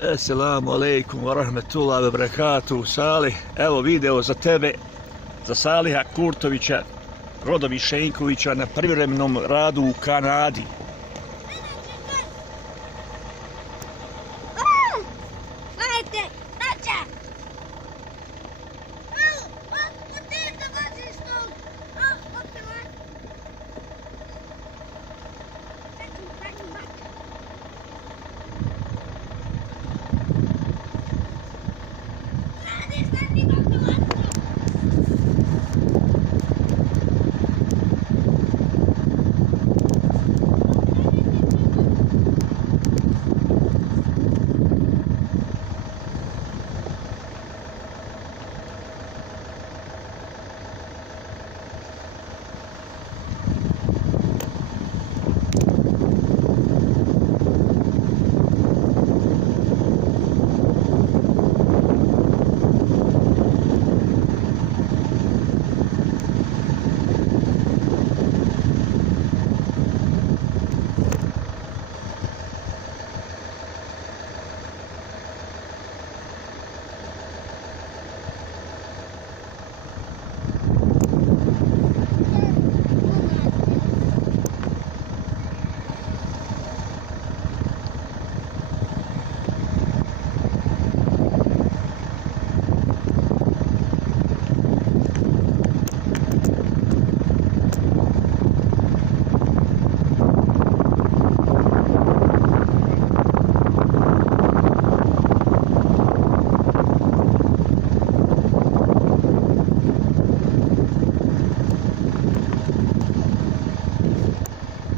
Assalamu alaikum wa rahmetullahi wa barakatuh. Salih, evo video za tebe, za Saliha Kurtovića, rodom Šenkovića na privremenom radu u Kanadi.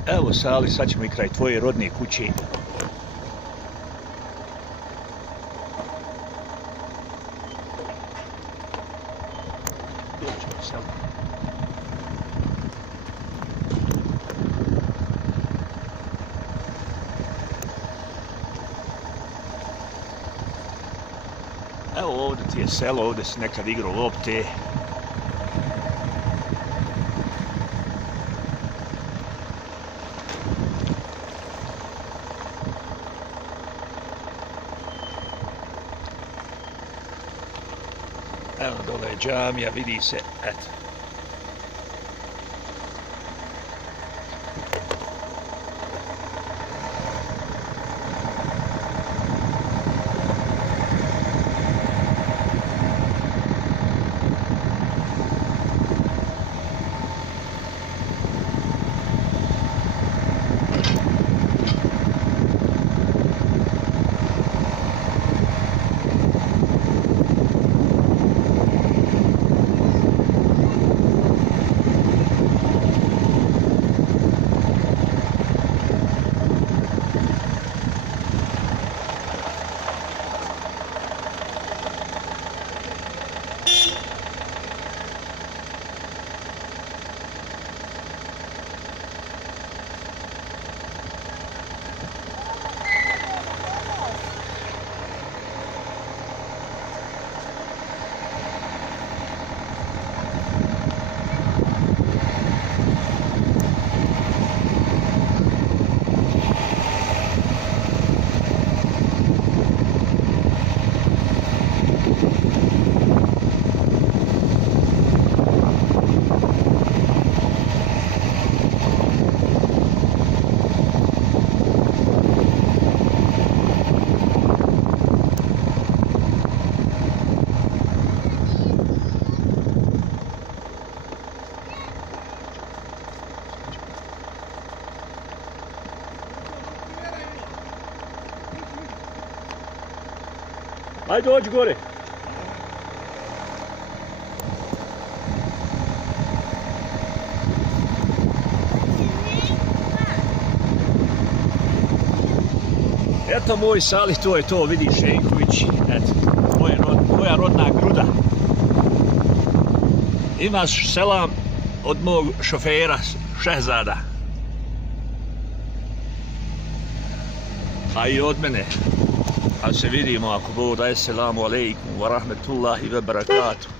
Evo Sali, sad ćemo i kraj tvoje rodne kuće. Dođemo Sali. Evo ovdje ti je selo, ovdje si nekad igrao lopte. Evo dole je džamija, vidi se, eto. Ajde, dođi gore. Eto moj Salih, to je to, vidiš Šenković, eto, tvoja rodna gruda. Imaš selam od mog šofera, Šehzada. A i od mene. A se vidimo ako Bog da. Assalamu alaikum wa rahmetullahi wa barakatuh.